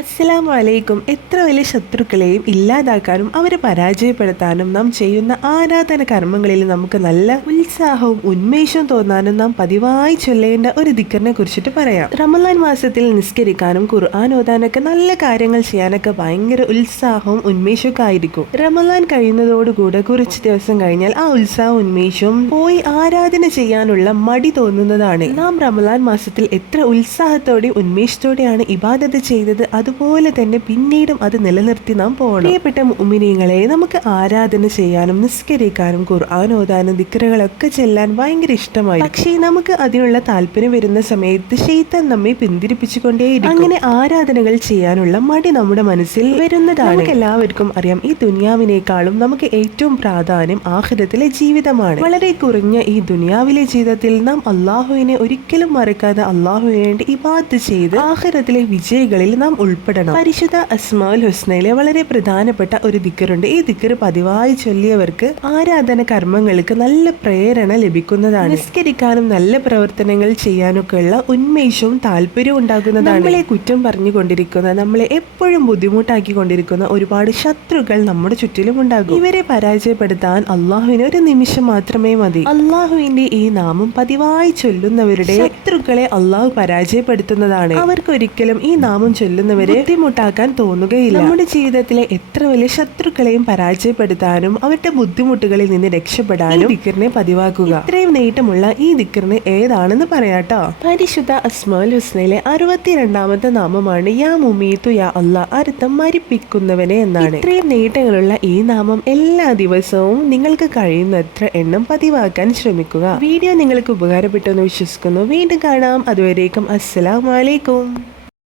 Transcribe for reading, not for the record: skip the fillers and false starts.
അസ്സലാമു അലൈക്കും. എത്ര വലിയ ശത്രുക്കളെയും ഇല്ലാതാക്കാനും അവരെ പരാജയപ്പെടുത്താനും നാം ചെയ്യുന്ന ആരാധന കർമ്മങ്ങളിൽ നമുക്ക് നല്ല ഉത്സാഹവും ഉന്മേഷവും തോന്നാനും നാം പതിവായി ചൊല്ലേണ്ട ഒരു ദിക്കറിനെ കുറിച്ചിട്ട് പറയാം. റമളാൻ മാസത്തിൽ നിസ്കരിക്കാനും ഖുർആൻ ഓതാനൊക്കെ നല്ല കാര്യങ്ങൾ ചെയ്യാനൊക്കെ ഭയങ്കര ഉത്സാഹവും ഉന്മേഷമൊക്കെ ആയിരിക്കും. റമളാൻ കഴിയുന്നതോടുകൂടെ കുറച്ച് ദിവസം കഴിഞ്ഞാൽ ആ ഉത്സാഹവും ഉന്മേഷവും പോയി ആരാധന ചെയ്യാനുള്ള മടി തോന്നുന്നതാണ്. നാം റമളാൻ മാസത്തിൽ എത്ര ഉത്സാഹത്തോടെ ഉന്മേഷത്തോടെയാണ് ഇബാദത്ത് ചെയ്തത്, അതുപോലെ തന്നെ പിന്നീടും അത് നിലനിർത്തി നാം പോകണം. പ്രിയപ്പെട്ട മുഅ്മിനീങ്ങളെ, നമുക്ക് ആരാധന ചെയ്യാനും നിസ്കരിക്കാനും ഖുർആൻ ഓതാനും ദിക്റുകളൊക്കെ ചെല്ലാൻ ഭയങ്കര ഇഷ്ടമായി. പക്ഷേ നമുക്ക് അതിനുള്ള താല്പര്യം വരുന്ന സമയത്ത് ശൈത്താൻ നമ്മെ പിന്തിരിപ്പിച്ചുകൊണ്ടേയിരിക്കും. അങ്ങനെ ആരാധനകൾ ചെയ്യാനുള്ള മടി നമ്മുടെ മനസ്സിൽ വരുന്നതാണ്. നമുക്ക് എല്ലാവർക്കും അറിയാം, ഈ ദുനിയാവിനേക്കാളും നമുക്ക് ഏറ്റവും പ്രാധാന്യം ആഖിറത്തിലെ ജീവിതമാണ്. വളരെ കുറഞ്ഞ ഈ ദുനിയാവിലെ ജീവിതത്തിൽ നാം അള്ളാഹുവിനെ ഒരിക്കലും മറക്കാതെ അള്ളാഹുവിന് വേണ്ടി ഇബാദത്ത് ചെയ്ത് ആഖിറത്തിലെ വിജയികളിൽ നാം ഉൾപ്പെടണം. പരിശുദ്ധ അസ്മാഉൽ ഹുസ്നയിലെ വളരെ പ്രധാനപ്പെട്ട ഒരു ദിക്റുണ്ട്. ഈ ദിക്ർ പതിവായി ചൊല്ലിയവർക്ക് ആരാധന കർമ്മങ്ങൾക്ക് നല്ല പ്രേരണ ലഭിക്കുന്നതാണ്. നിസ്കരിക്കാനും നല്ല പ്രവർത്തനങ്ങൾ ചെയ്യാനൊക്കെ ഉള്ള ഉന്മേഷവും താല്പര്യവും ഉണ്ടാകുന്നതാണ്. നമ്മളെ കുറ്റം പറഞ്ഞുകൊണ്ടിരിക്കുന്ന, നമ്മളെ എപ്പോഴും ബുദ്ധിമുട്ടാക്കി കൊണ്ടിരിക്കുന്ന ഒരുപാട് ശത്രുക്കൾ നമ്മുടെ ചുറ്റിലും ഉണ്ടാകും. ഇവരെ പരാജയപ്പെടുത്താൻ അള്ളാഹുവിന് ഒരു നിമിഷം മാത്രമേ മതി. അള്ളാഹുവിന്റെ ഈ നാമം പതിവായി ചൊല്ലുന്നവരുടെ ശത്രുക്കളെ അള്ളാഹു പരാജയപ്പെടുത്തുന്നതാണ്. അവർക്കൊരിക്കലും ഈ നാമം ചൊല്ലുന്നവരെ ബുദ്ധിമുട്ടാക്കാൻ തോന്നുകയില്ല. നമ്മുടെ ജീവിതത്തിലെ എത്ര വലിയ ശത്രുക്കളെയും പരാജയപ്പെടുത്താനും അവരുടെ ബുദ്ധിമുട്ടുകളിൽ നിന്ന് രക്ഷപ്പെടാനും ദിക്റിനെ പതിവാക്കുക. ഇത്രയും നേട്ടമുള്ള ഈ ദിക്റിന് ഏതാണെന്ന് പറയാട്ടോ. പരിശുദ്ധ അസ്മാഉൽ ഹുസ്നയിലെ 62ാമത്തെ നാമമാണ് യാ മുമീതു യാ അല്ലാ, അർത്ഥം മരിപ്പിക്കുന്നവനെ എന്നാണ്. ഇത്രയും നേട്ടങ്ങളുള്ള ഈ നാമം എല്ലാ ദിവസവും നിങ്ങൾക്ക് കഴിയുന്നത്ര എണ്ണം പതിവാക്കാൻ ശ്രമിക്കുക. വീഡിയോ നിങ്ങൾക്ക് ഉപകാരപ്പെട്ടു എന്ന് വിശ്വസിക്കുന്നു. വീണ്ടും കാണാം. അതുവരേക്കും അസ്സലാമു അലൈക്കും.